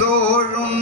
கைதோழும்